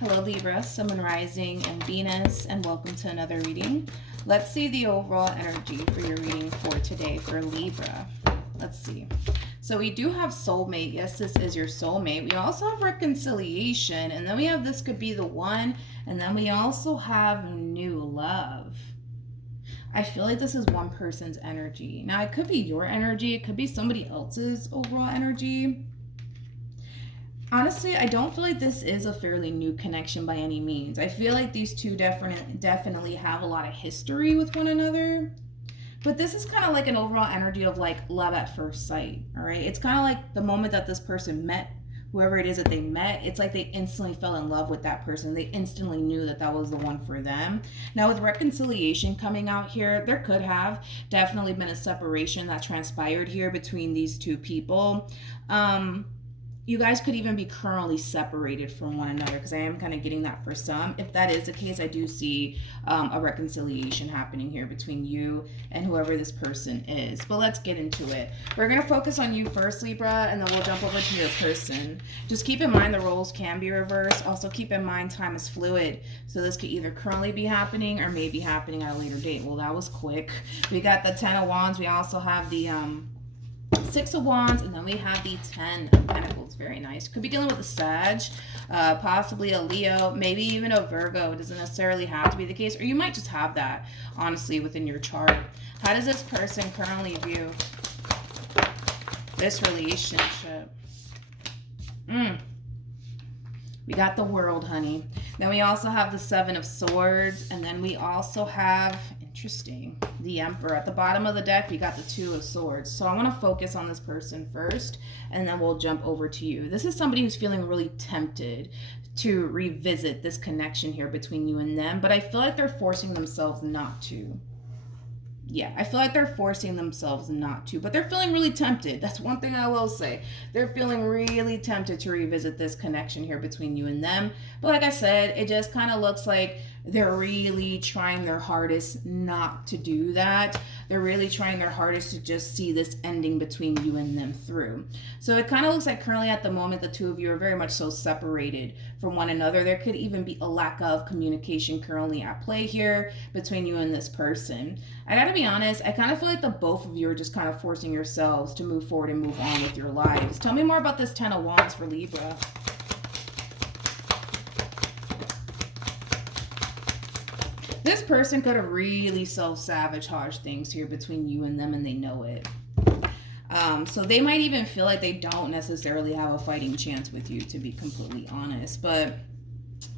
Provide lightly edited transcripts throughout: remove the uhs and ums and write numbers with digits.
Hello Libra, Sun, Moon, Rising, and Venus, and welcome to another reading. Let's see the overall energy for your reading for today for Libra. Let's see. So we do have soulmate. Yes, this is your soulmate. We also have reconciliation, and then we have this could be the one, and then we also have new love. I feel like this is one person's energy. Now, it could be your energy. It could be somebody else's overall energy. Honestly, I don't feel like this is a fairly new connection by any means. I feel like these two definitely have a lot of history with one another. But this is kind of like an overall energy of like love at first sight, all right? It's kind of like the moment that this person met whoever it is that they met, it's like they instantly fell in love with that person. They instantly knew that that was the one for them. Now, with reconciliation coming out here, there could have definitely been a separation that transpired here between these two people. You guys could even be currently separated from one another, because I am kind of getting that for some. If that is the case, I do see a reconciliation happening here between you and whoever this person is. But let's get into it. We're going to focus on you first, Libra, and then we'll jump over to your person. Just keep in mind the roles can be reversed. Also keep in mind time is fluid. So this could either currently be happening or may be happening at a later date. Well, that was quick. We got the 10 of Wands. We also have the Six of Wands, and then we have the 10 of Pentacles. Very nice. Could be dealing with a Sag, possibly a Leo, maybe even a Virgo. It doesn't necessarily have to be the case, or you might just have that, honestly, within your chart. How does this person currently view this relationship? We got the World, honey. Then we also have the Seven of Swords, and then we also have... interesting. The Emperor. At the bottom of the deck, we got the Two of Swords. So I want to focus on this person first, and then we'll jump over to you. This is somebody who's feeling really tempted to revisit this connection here between you and them, but I feel like they're forcing themselves not to. Yeah, I feel like they're forcing themselves not to, but they're feeling really tempted. That's one thing I will say. They're feeling really tempted to revisit this connection here between you and them. But like I said, it just kind of looks like they're really trying their hardest not to do that. They're really trying their hardest to just see this ending between you and them through. So it kind of looks like currently at the moment, the two of you are very much so separated from one another. There could even be a lack of communication currently at play here between you and this person. I gotta be honest, I kind of feel like the both of you are just kind of forcing yourselves to move forward and move on with your lives. Tell me more about this 10 of Wands for Libra. This person could have really self-sabotaged things here between you and them, and they know it. So they might even feel like they don't necessarily have a fighting chance with you, to be completely honest. But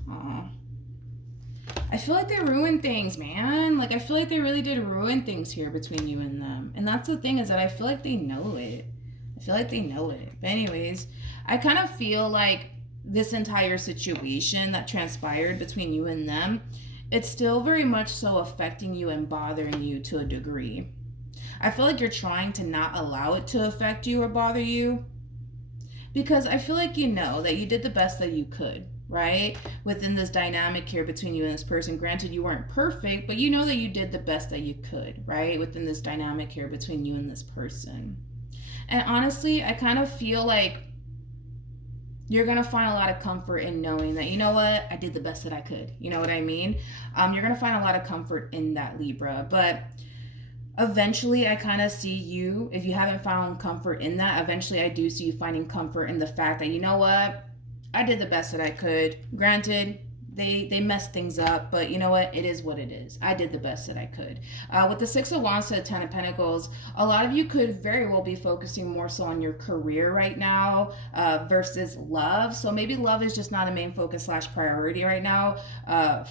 I feel like they ruined things, man. Like, I feel like they really did ruin things here between you and them. And that's the thing, is that I feel like they know it. I feel like they know it. But anyways, I kind of feel like this entire situation that transpired between you and them, it's still very much so affecting you and bothering you to a degree. I feel like you're trying to not allow it to affect you or bother you, because I feel like you know that you did the best that you could, right? Within this dynamic here between you and this person. Granted, you weren't perfect, but you know that you did the best that you could, right? Within this dynamic here between you and this person. And honestly, I kind of feel like you're going to find a lot of comfort in knowing that, you know what, I did the best that I could. You know what I mean? You're going to find a lot of comfort in that, Libra. But eventually, I kind of see you, if you haven't found comfort in that, eventually I do see you finding comfort in the fact that, you know what, I did the best that I could. Granted, they messed things up, but you know what? It is what it is. I did the best that I could. With the Six of Wands to the 10 of Pentacles, a lot of you could very well be focusing more so on your career right now versus love. So maybe love is just not a main focus / priority right now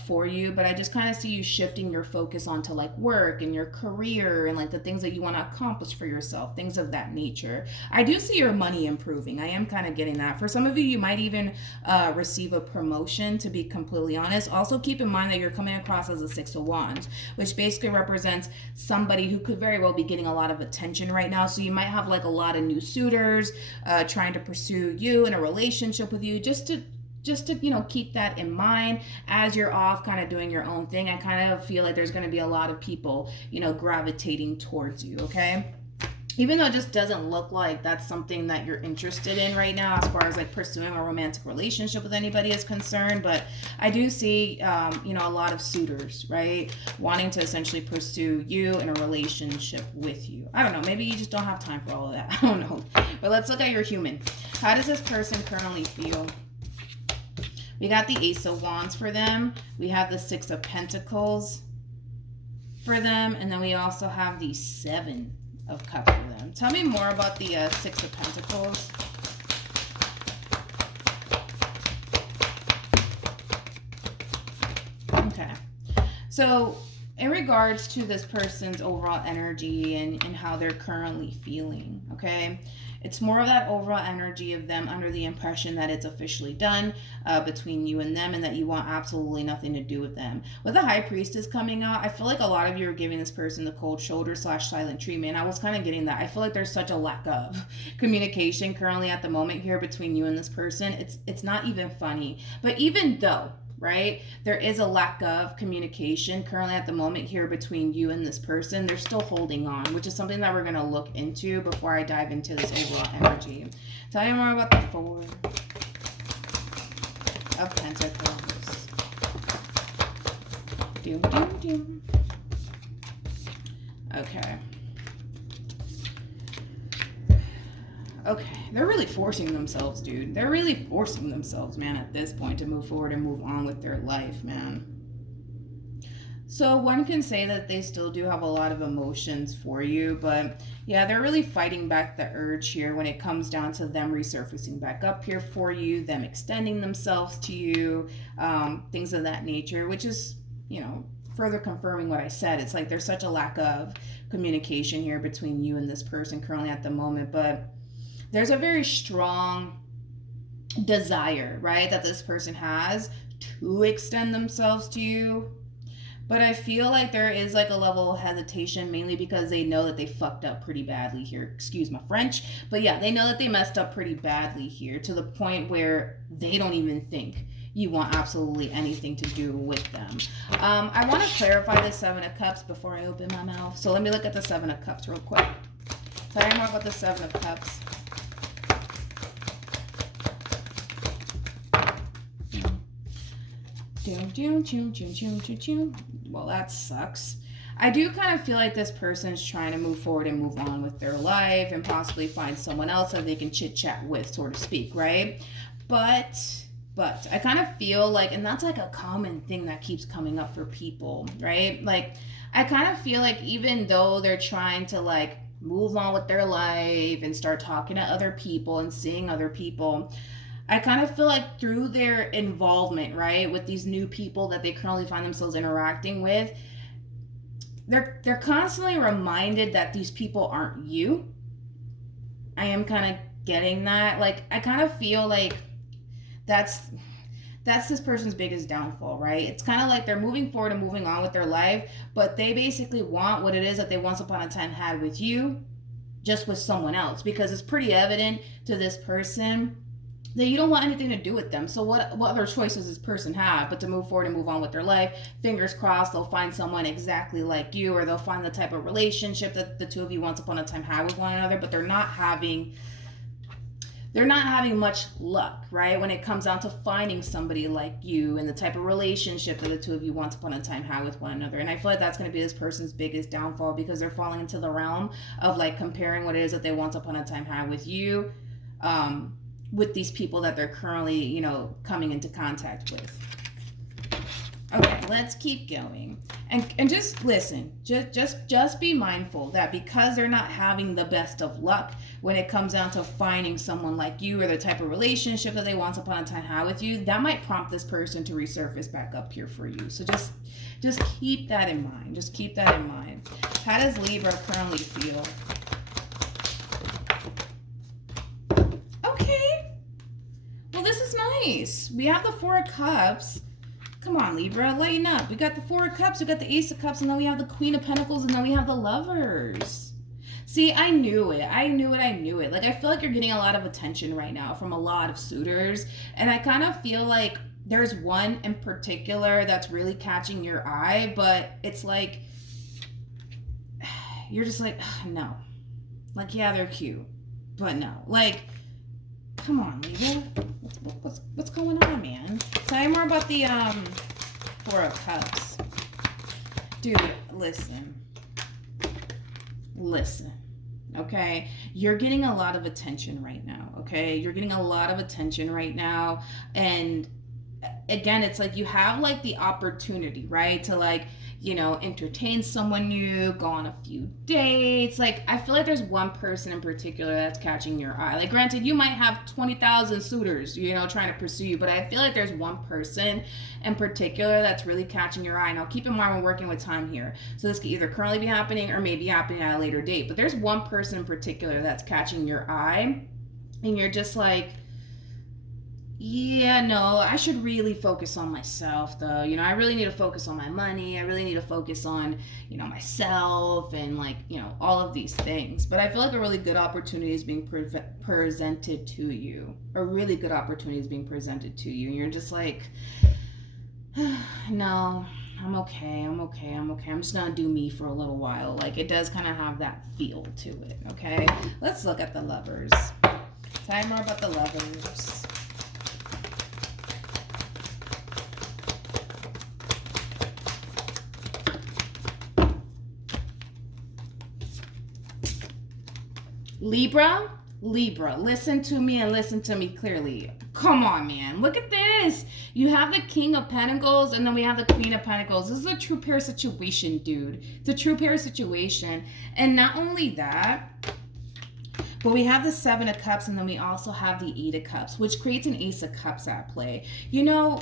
for you, but I just kind of see you shifting your focus onto like work and your career and like the things that you want to accomplish for yourself, things of that nature. I do see your money improving. I am kind of getting that. For some of you, you might even receive a promotion, to be completely honest. Also keep in mind that you're coming across as a Six of Wands, which basically represents somebody who could very well be getting a lot of attention right now. So you might have like a lot of new suitors trying to pursue you in a relationship with you. Just to keep that in mind as you're off kind of doing your own thing. I kind of feel like there's going to be a lot of people gravitating towards you. Okay, even though it just doesn't look like that's something that you're interested in right now as far as like pursuing a romantic relationship with anybody is concerned. But I do see, you know, a lot of suitors, right, wanting to essentially pursue you in a relationship with you. I don't know. Maybe you just don't have time for all of that. I don't know. But let's look at your human. How does this person currently feel? We got the Ace of Wands for them. We have the Six of Pentacles for them. And then we also have the Seven of Cups for them. Tell me more about the Six of Pentacles. Okay. So in regards to this person's overall energy and how they're currently feeling, okay? It's more of that overall energy of them under the impression that it's officially done between you and them and that you want absolutely nothing to do with them. With the High Priestess coming out, I feel like a lot of you are giving this person the cold shoulder / silent treatment. I was kind of getting that. I feel like there's such a lack of communication currently at the moment here between you and this person. It's not even funny. But even though, right, there is a lack of communication currently at the moment here between you and this person, they're still holding on, which is something that we're going to look into before I dive into this overall energy. Tell me more about the Four of Pentacles. Doom, doom, doom. Okay. Okay, they're really forcing themselves, dude. They're really forcing themselves, man, at this point to move forward and move on with their life, man. So one can say that they still do have a lot of emotions for you, but yeah, they're really fighting back the urge here when it comes down to them resurfacing back up here for you, them extending themselves to you, things of that nature, which is, you know, further confirming what I said. It's like there's such a lack of communication here between you and this person currently at the moment, but there's a very strong desire, right, that this person has to extend themselves to you. But I feel like there is like a level of hesitation, mainly because they know that they fucked up pretty badly here. Excuse my French. But yeah, they know that they messed up pretty badly here to the point where they don't even think you want absolutely anything to do with them. I want to clarify the Seven of Cups before I open my mouth. So let me look at the Seven of Cups real quick. Tell me more about the Seven of Cups. Well, that sucks. I do kind of feel like this person's trying to move forward and move on with their life and possibly find someone else that they can chit chat with, so to speak, right? But I kind of feel like, and that's like a common thing that keeps coming up for people, right? Like, I kind of feel like even though they're trying to like move on with their life and start talking to other people and seeing other people, I kind of feel like through their involvement, right, with these new people that they currently find themselves interacting with, they're constantly reminded that these people aren't you. I am kind of getting that. Like, I kind of feel like that's this person's biggest downfall, right? It's kind of like they're moving forward and moving on with their life, but they basically want what it is that they once upon a time had with you, just with someone else, because it's pretty evident to this person that you don't want anything to do with them. So what other choices does this person have but to move forward and move on with their life? Fingers crossed they'll find someone exactly like you, or they'll find the type of relationship that the two of you once upon a time had with one another, but they're not having much luck, right, when it comes down to finding somebody like you and the type of relationship that the two of you once upon a time had with one another. And I feel like that's going to be this person's biggest downfall, because they're falling into the realm of like comparing what it is that they once upon a time had with you, with these people that they're currently, you know, coming into contact with. Okay, let's keep going. And just listen, just be mindful that because they're not having the best of luck when it comes down to finding someone like you or the type of relationship that they once upon a time had with you, that might prompt this person to resurface back up here for you. So just keep that in mind. Just keep that in mind. How does Libra currently feel? Nice. We have the Four of Cups. Come on, Libra, lighten up. We got the Four of Cups, we got the Ace of Cups, and then we have the Queen of Pentacles, and then we have the Lovers. See, I knew it. Like, I feel like you're getting a lot of attention right now from a lot of suitors, and I kind of feel like there's one in particular that's really catching your eye, but it's like, you're just like, no. Like, yeah, they're cute, but no. Like, come on, Libra. What's going on, man? Tell me more about the Four of Cups. Dude, listen. Listen. Okay? You're getting a lot of attention right now, okay? You're getting a lot of attention right now. And again, it's like you have like the opportunity, right? To like, you know, entertain someone new, go on a few dates. Like, I feel like there's one person in particular that's catching your eye. Like, granted, you might have 20,000 suitors, you know, trying to pursue you, but I feel like there's one person in particular that's really catching your eye. Now, keep in mind, we're working with time here. So this could either currently be happening or maybe happening at a later date. But there's one person in particular that's catching your eye, and you're just like, yeah, no, I should really focus on myself, though. You know, I really need to focus on my money. I really need to focus on, you know, myself and, like, you know, all of these things. But I feel like a really good opportunity is being presented to you. A really good opportunity is being presented to you. And you're just like, no, I'm okay. I'm just going to do me for a little while. Like, it does kind of have that feel to it, okay? Let's look at the Lovers. Tell me more about the Lovers. Libra, listen to me and listen to me clearly. Come on, man. Look at this. You have the King of Pentacles and then we have the Queen of Pentacles. This is a true pair situation, dude. It's a true pair situation. And not only that, but we have the Seven of Cups and then we also have the Eight of Cups, which creates an Ace of Cups at play. You know,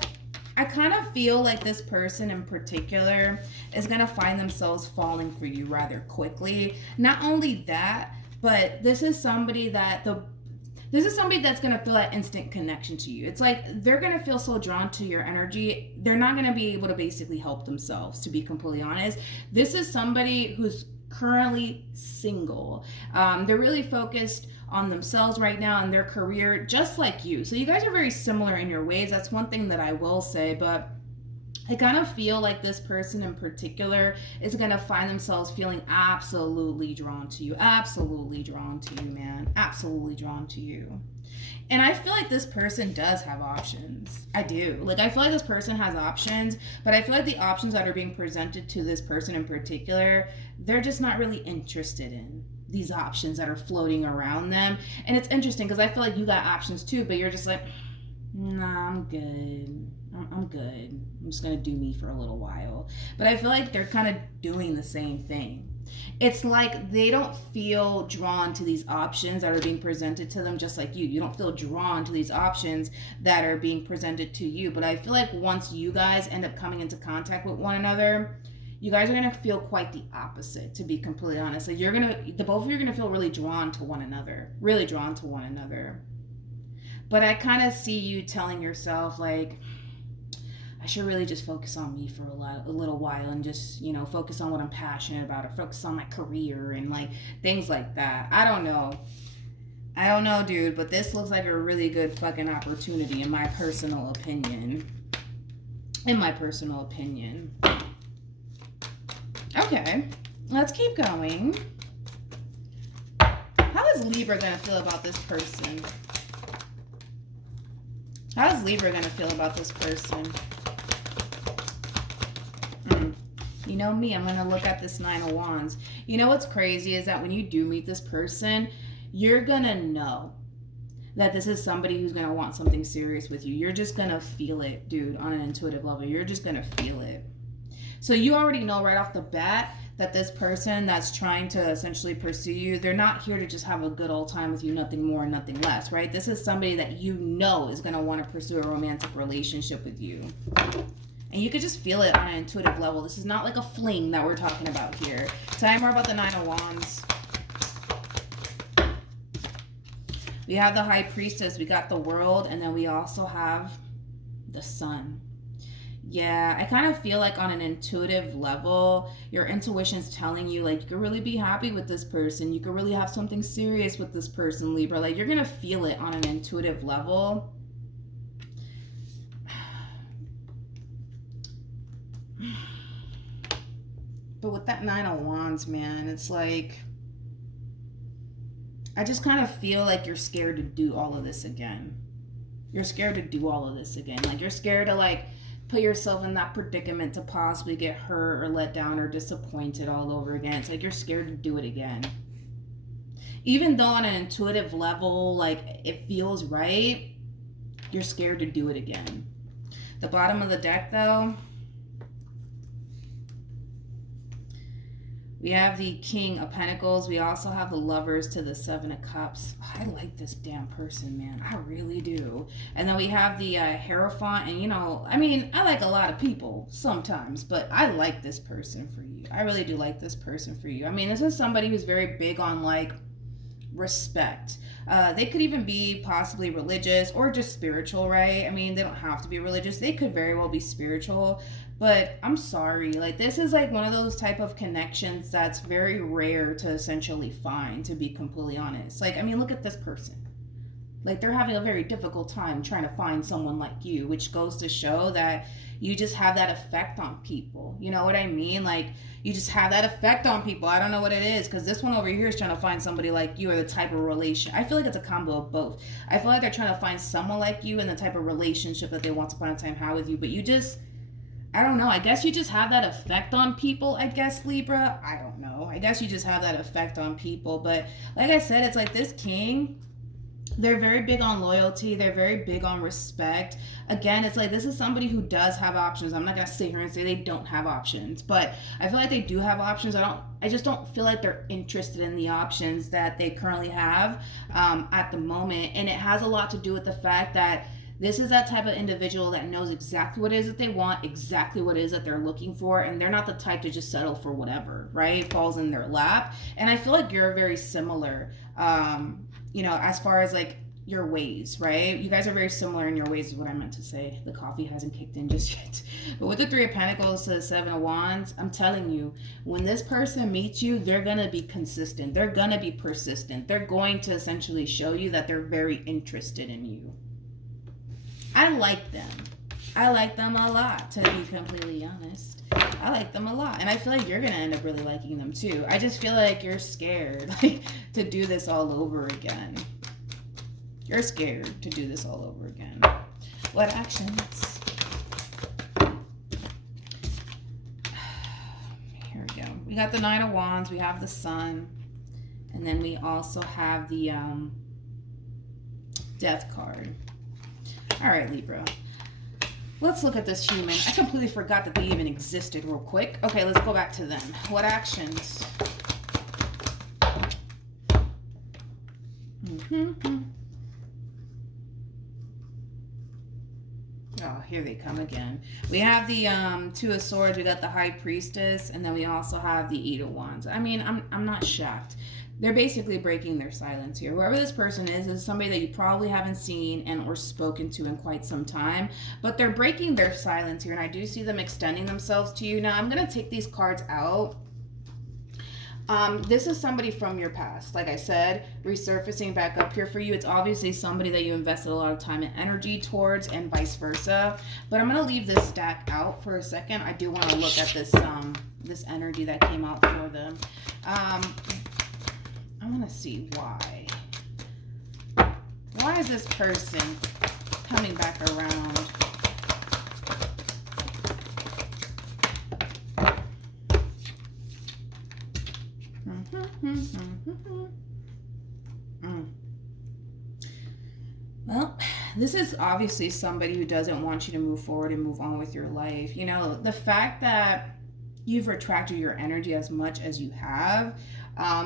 I kind of feel like this person in particular is going to find themselves falling for you rather quickly. Not only that, but this is somebody that's going to feel that instant connection to you. It's like they're going to feel so drawn to your energy. They're not going to be able to basically help themselves, to be completely honest. This is somebody who's currently single. They're really focused on themselves right now and their career, just like you. So you guys are very similar in your ways. That's one thing that I will say, but I kind of feel like this person in particular is going to find themselves feeling absolutely drawn to you. Absolutely drawn to you, man. Absolutely drawn to you. And I feel like this person does have options. I do. Like, I feel like this person has options, but I feel like the options that are being presented to this person in particular, they're just not really interested in these options that are floating around them. And it's interesting because I feel like you got options too, but you're just like, nah, I'm good. I'm good. I'm just going to do me for a little while. But I feel like they're kind of doing the same thing. It's like they don't feel drawn to these options that are being presented to them just like you. You don't feel drawn to these options that are being presented to you. But I feel like once you guys end up coming into contact with one another, you guys are going to feel quite the opposite, to be completely honest. Like the both of you are going to feel really drawn to one another. Really drawn to one another. But I kind of see you telling yourself, like, I should really just focus on me for a little while and just, you know, focus on what I'm passionate about or focus on my career and, like, things like that. I don't know, dude, but this looks like a really good fucking opportunity in my personal opinion. Okay, let's keep going. How is Libra going to feel about this person? How is Libra going to feel about this person? You know me, I'm going to look at this Nine of Wands. You know what's crazy is that when you do meet this person, you're going to know that this is somebody who's going to want something serious with you. You're just going to feel it, dude, on an intuitive level. You're just going to feel it. So you already know right off the bat that this person that's trying to essentially pursue you, they're not here to just have a good old time with you, nothing more, nothing less, right? This is somebody that you know is going to want to pursue a romantic relationship with you. And you could just feel it on an intuitive level. This is not like a fling that we're talking about here. Tell me more about the Nine of Wands. We have the High Priestess, we got the World, and then we also have the Sun. Yeah, I kind of feel like on an intuitive level, your intuition's telling you, like, you could really be happy with this person. You could really have something serious with this person, Libra. Like, you're going to feel it on an intuitive level. But with that Nine of Wands, man, it's like, I just kind of feel like you're scared to do all of this again. You're scared to do all of this again. Like, you're scared to, like, put yourself in that predicament to possibly get hurt or let down or disappointed all over again. It's like you're scared to do it again. Even though on an intuitive level, like, it feels right, you're scared to do it again. The bottom of the deck, though, we have the King of Pentacles. We also have the Lovers to the Seven of Cups. I like this damn person, man. I really do. And then we have the Hierophant. And, you know, I mean, I like a lot of people sometimes, but I like this person for you. I really do like this person for you. I mean, this is somebody who's very big on, like, respect. They could even be possibly religious or just spiritual, right? I mean, they don't have to be religious. They could very well be spiritual. But I'm sorry, like, this is like one of those type of connections that's very rare to essentially find, to be completely honest. Like, I mean, look at this person. Like, they're having a very difficult time trying to find someone like you, which goes to show that you just have that effect on people. You know what I mean? Like, you just have that effect on people. I don't know what it is, because this one over here is trying to find somebody like you, or the type of relation. I feel like it's a combo of both. I feel like they're trying to find someone like you and the type of relationship that they want to spend time have with you, but you just, I don't know. I guess you just have that effect on people, I guess, Libra. I don't know. I guess you just have that effect on people. But like I said, it's like this King, they're very big on loyalty. They're very big on respect. Again, it's like this is somebody who does have options. I'm not going to sit here and say they don't have options, but I feel like they do have options. I just don't feel like they're interested in the options that they currently have at the moment. And it has a lot to do with the fact that this is that type of individual that knows exactly what it is that they want, exactly what it is that they're looking for, and they're not the type to just settle for whatever, right? It falls in their lap. And I feel like you're very similar, you know, as far as like your ways, right? You guys are very similar in your ways is what I meant to say. The coffee hasn't kicked in just yet. But with the Three of Pentacles to the Seven of Wands, I'm telling you, when this person meets you, they're going to be consistent. They're going to be persistent. They're going to essentially show you that they're very interested in you. I like them. I like them a lot, to be completely honest. I like them a lot. And I feel like you're going to end up really liking them too. I just feel like you're scared to do this all over again. You're scared to do this all over again. What actions? Here we go. We got the Nine of Wands. We have the Sun. And then we also have the Death card. All right, Libra. Let's look at this human. I completely forgot that they even existed real quick. Okay, let's go back to them. What actions? Oh, here they come again. We have the Two of Swords. We got the High Priestess. And then we also have the Eight of Wands. I mean, I'm not shocked. They're basically breaking their silence here. Whoever this person is somebody that you probably haven't seen and or spoken to in quite some time. But they're breaking their silence here. And I do see them extending themselves to you. Now, I'm going to take these cards out. This is somebody from your past. Like I said, resurfacing back up here for you. It's obviously somebody that you invested a lot of time and energy towards, and vice versa. But I'm going to leave this stack out for a second. I do want to look at this this energy that came out for them. I want to see why. Why is this person coming back around? Well, this is obviously somebody who doesn't want you to move forward and move on with your life. You know, the fact that you've retracted your energy as much as you have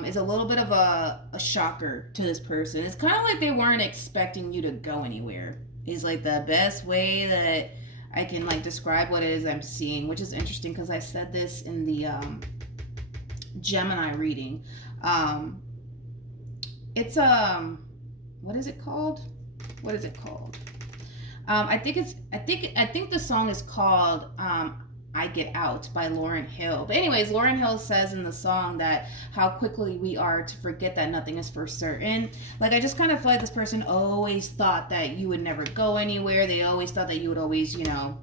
is a little bit of a shocker to this person. It's kind of like they weren't expecting you to go anywhere. Is like the best way that I can like describe what it is I'm seeing, which is interesting because I said this in the Gemini reading. It's what is it called? What is it called? I think the song is called I Get Out by Lauryn Hill. But anyways, Lauryn Hill says in the song that how quickly we are to forget that nothing is for certain. Like, I just kind of feel like this person always thought that you would never go anywhere. They always thought that you would always, you know,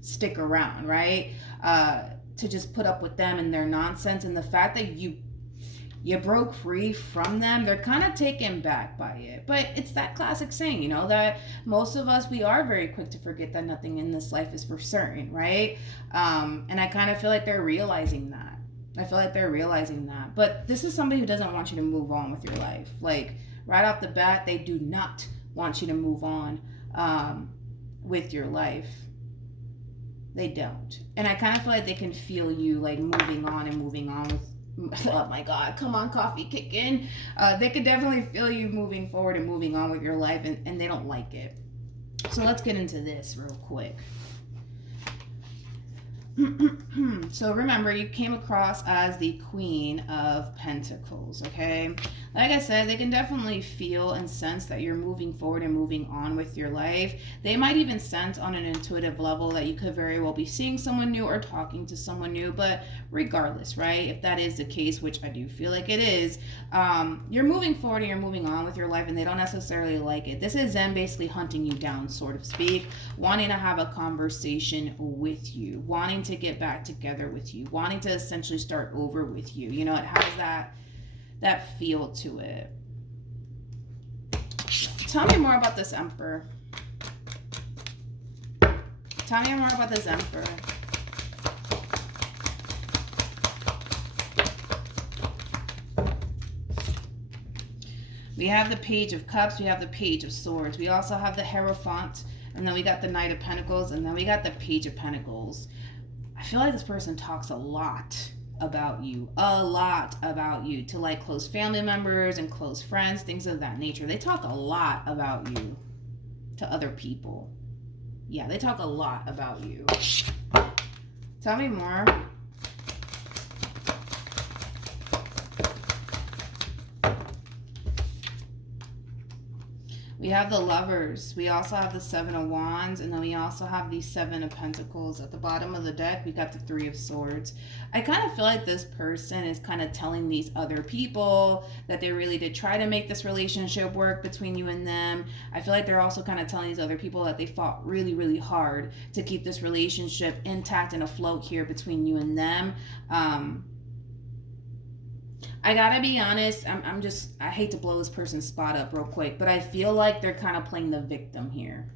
stick around, right? To just put up with them and their nonsense. And the fact that you you broke free from them, they're kind of taken back by it. But it's that classic saying, you know, that most of us, we are very quick to forget that nothing in this life is for certain, right? And I kind of feel like they're realizing that. I feel like they're realizing that. But this is somebody who doesn't want you to move on with your life. Like, right off the bat, they do not want you to move on with your life. They don't. And I kind of feel like they can feel you, like, moving on with, oh my God, come on, coffee, kick in. They could definitely feel you moving forward and moving on with your life, and they don't like it. So let's get into this real quick. So remember, you came across as the Queen of Pentacles, okay? Like I said, they can definitely feel and sense that you're moving forward and moving on with your life. They might even sense on an intuitive level that you could very well be seeing someone new or talking to someone new. But regardless, right, if that is the case, which I do feel like it is, you're moving forward and you're moving on with your life, and they don't necessarily like it. This is them basically hunting you down, so to speak, wanting to have a conversation with you, wanting to get back together with you, wanting to essentially start over with you. You know, it has that feel to it. Tell me more about this Emperor. Tell me more about this Emperor. We have the Page of Cups, we have the Page of Swords, we also have the Hierophant, and then we got the Knight of Pentacles, and then we got the Page of Pentacles. I feel like this person talks a lot about you, to like close family members and close friends, things of that nature. They talk a lot about you to other people. Yeah, they talk a lot about you. Tell me more. We have the Lovers. We also have the Seven of Wands. And then we also have the Seven of Pentacles. At the bottom of the deck, we got the Three of Swords. I kind of feel like this person is kind of telling these other people that they really did try to make this relationship work between you and them. I feel like they're also kind of telling these other people that they fought really, really hard to keep this relationship intact and afloat here between you and them. I gotta be honest, I hate to blow this person's spot up real quick, but I feel like they're kind of playing the victim here.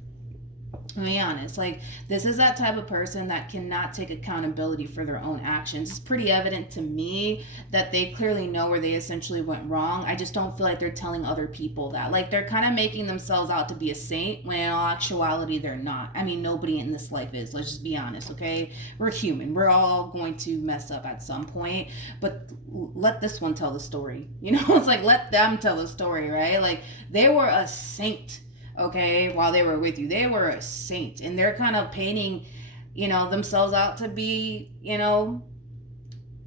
I'll be honest, like, this is that type of person that cannot take accountability for their own actions. It's pretty evident to me that they clearly know where they essentially went wrong. I just don't feel like they're telling other people that. Like, they're kind of making themselves out to be a saint when in all actuality they're not. I mean, nobody in this life is. Let's just be honest, okay? We're human. We're all going to mess up at some point, but let this one tell the story. You know, it's like, let them tell the story, right? Like, they were a saint, okay, while they were with you. They were a saint, and they're kind of painting, you know, themselves out to be, you know,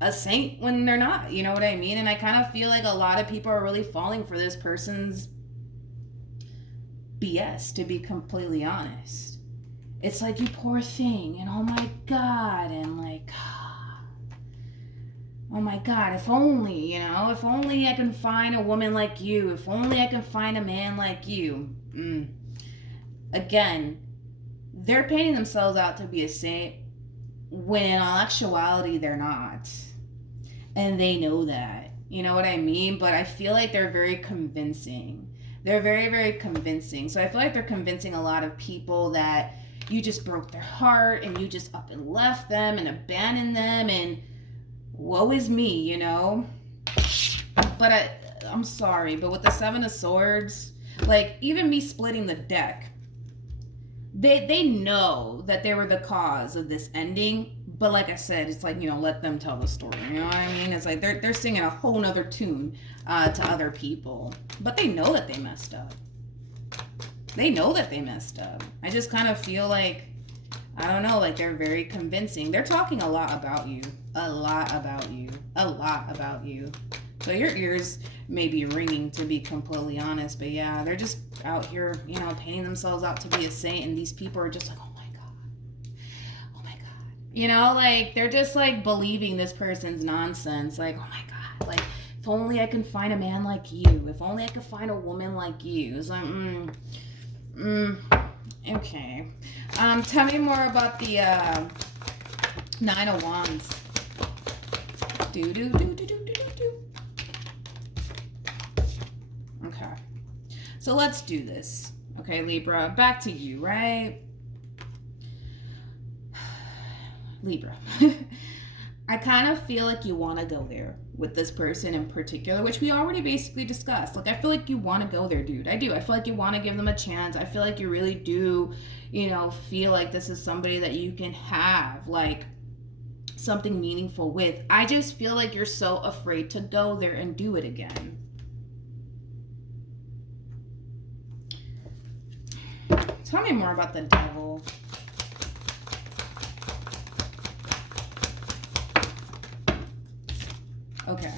a saint when they're not, you know what I mean? And I kind of feel like a lot of people are really falling for this person's BS, to be completely honest. It's like, you poor thing, and oh my God, and like, oh my God, if only, you know, if only I can find a woman like you, if only I can find a man like you. Again, they're painting themselves out to be a saint when in all actuality they're not. And they know that. You know what I mean? But I feel like they're very convincing. They're very, very convincing. So I feel like they're convincing a lot of people that you just broke their heart and you just up and left them and abandoned them and woe is me, you know? But I'm sorry, but with the Seven of Swords, like, even me splitting the deck, they know that they were the cause of this ending. But like I said, it's like, you know, let them tell the story. You know what I mean? It's like they're singing a whole nother tune to other people. But they know that they messed up. They know that they messed up. I just kind of feel like, I don't know, like, they're very convincing. They're talking a lot about you. A lot about you. A lot about you. So your ears may be ringing, to be completely honest. But yeah, they're just out here, you know, painting themselves out to be a saint. And these people are just like, oh my God. Oh my God. You know, like, they're just like believing this person's nonsense. Like, oh my God. Like, if only I can find a man like you. If only I could find a woman like you. It's like, okay. Tell me more about the Nine of Wands. Okay. So let's do this. Okay, Libra, back to you, right? Libra. I kind of feel like you want to go there with this person in particular, which we already basically discussed. Like, I feel like you want to go there, dude. I do. I feel like you want to give them a chance. I feel like you really do, feel like this is somebody that you can have, like, something meaningful with. I just feel like you're so afraid to go there and do it again. Tell me more about the devil. Okay.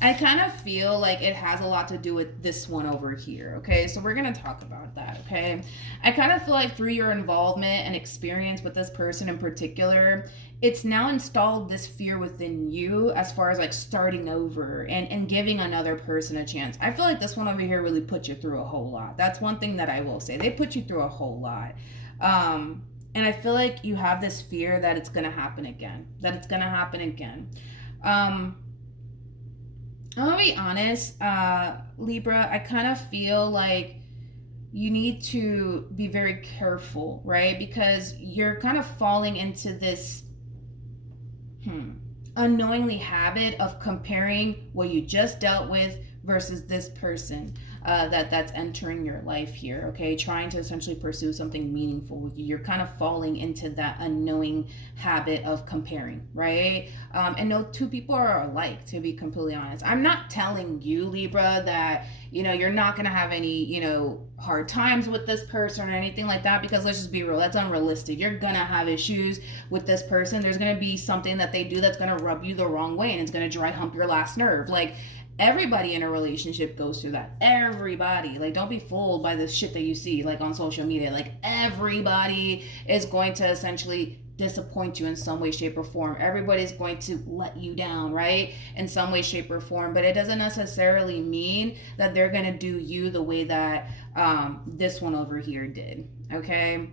I kind of feel like it has a lot to do with this one over here, okay? So we're going to talk about that, okay? I kind of feel like through your involvement and experience with this person in particular, it's now installed this fear within you as far as like starting over and giving another person a chance. I feel like this one over here really put you through a whole lot. That's one thing that I will say. They put you through a whole lot. And I feel like you have this fear that it's going to happen again, I'm gonna be honest, Libra, I kind of feel like you need to be very careful, right? Because you're kind of falling into this unknowingly habit of comparing what you just dealt with versus this person that's entering your life here, okay? Trying to essentially pursue something meaningful with you. You're kind of falling into that unknowing habit of comparing, right? And no two people are alike, to be completely honest. I'm not telling you, Libra, that, you're not going to have any, hard times with this person or anything like that, because let's just be real, that's unrealistic. You're going to have issues with this person. There's going to be something that they do that's going to rub you the wrong way, and it's going to dry hump your last nerve. Like, everybody in a relationship goes through that. Everybody. Like, don't be fooled by the shit that you see, like, on social media. Like, everybody is going to essentially disappoint you in some way, shape, or form. Everybody's going to let you down, right? In some way, shape, or form. But it doesn't necessarily mean that they're going to do you the way that this one over here did, okay?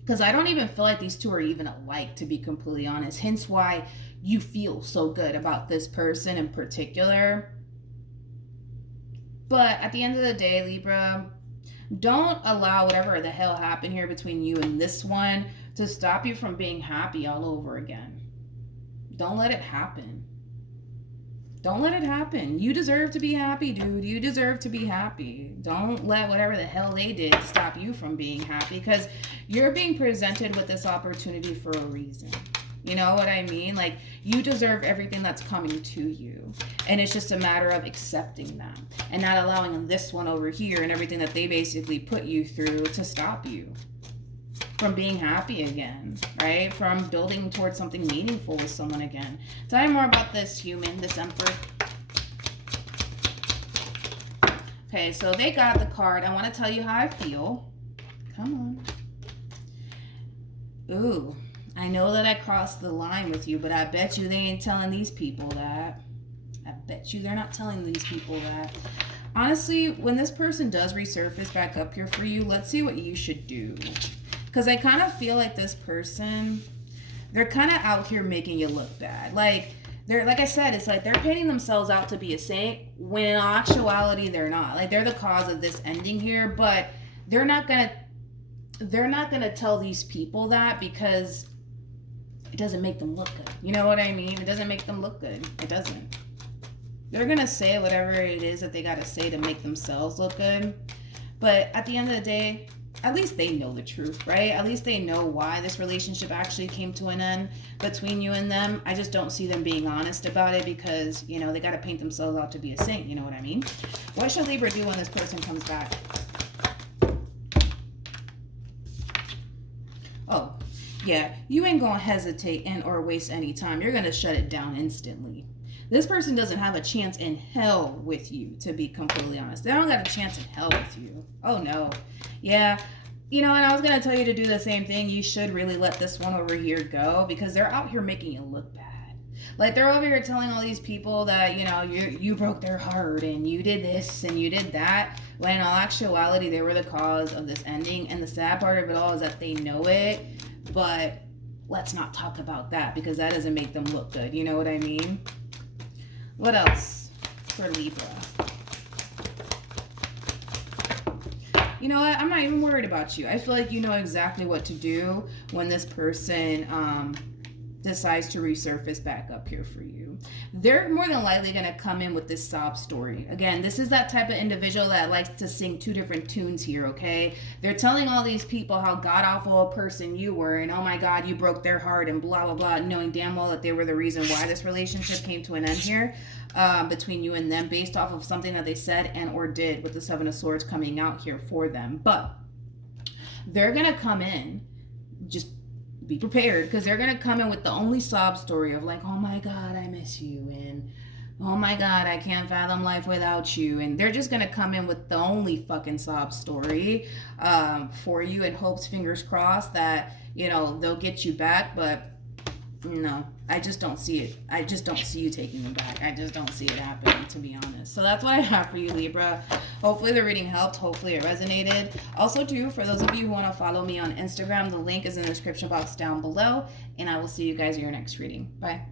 Because I don't even feel like these two are even alike, to be completely honest. Hence why you feel so good about this person in particular. But at the end of the day, Libra, don't allow whatever the hell happened here between you and this one to stop you from being happy all over again. Don't let it happen. Don't let it happen. You deserve to be happy, dude. You deserve to be happy. Don't let whatever the hell they did stop you from being happy, because you're being presented with this opportunity for a reason. You know what I mean? Like, you deserve everything that's coming to you. And it's just a matter of accepting that and not allowing this one over here and everything that they basically put you through to stop you from being happy again, right? From building towards something meaningful with someone again. Tell me more about this human, this Emperor. Okay, so they got the card. I want to tell you how I feel. Come on. Ooh. I know that I crossed the line with you, but I bet you they ain't telling these people that. I bet you they're not telling these people that. Honestly, when this person does resurface back up here for you, let's see what you should do. Because I kind of feel like this person, they're kind of out here making you look bad. Like I said, it's like they're painting themselves out to be a saint, when in actuality they're not. Like, they're the cause of this ending here, but they're not gonna tell these people that, because it doesn't make them look good. You know what I mean? It doesn't make them look good. It doesn't. They're going to say whatever it is that they got to say to make themselves look good. But at the end of the day, at least they know the truth, right? At least they know why this relationship actually came to an end between you and them. I just don't see them being honest about it, because, they got to paint themselves out to be a saint. You know what I mean? What should Libra do when this person comes back? Oh, yeah, you ain't gonna hesitate and or waste any time. You're gonna shut it down instantly. This person doesn't have a chance in hell with you, to be completely honest. They don't got a chance in hell with you. Oh, no. Yeah, and I was gonna tell you to do the same thing. You should really let this one over here go, because they're out here making you look bad. Like, they're over here telling all these people that, you broke their heart and you did this and you did that, when in all actuality, they were the cause of this ending. And the sad part of it all is that they know it. But let's not talk about that, because that doesn't make them look good. You know what I mean? What else for Libra? you know what? I'm not even worried about you. I feel like you know exactly what to do when this person decides to resurface back up here for you. They're more than likely going to come in with this sob story. Again, this is that type of individual that likes to sing two different tunes here, okay? They're telling all these people how god-awful a person you were, and oh my god, you broke their heart, and blah, blah, blah, knowing damn well that they were the reason why this relationship came to an end here between you and them, based off of something that they said and or did, with the Seven of Swords coming out here for them. But they're going to come in, just be prepared, because they're going to come in with the only sob story of like, oh my god, I miss you, and oh my god, I can't fathom life without you. And they're just going to come in with the only fucking sob story for you, in hopes, fingers crossed, that, you know, they'll get you back. But no, I just don't see it. I just don't see you taking them back. I just don't see it happening, to be honest. So that's what I have for you, Libra. Hopefully the reading helped. Hopefully it resonated. Also, too, for those of you who want to follow me on Instagram, the link is in the description box down below. And I will see you guys in your next reading. Bye.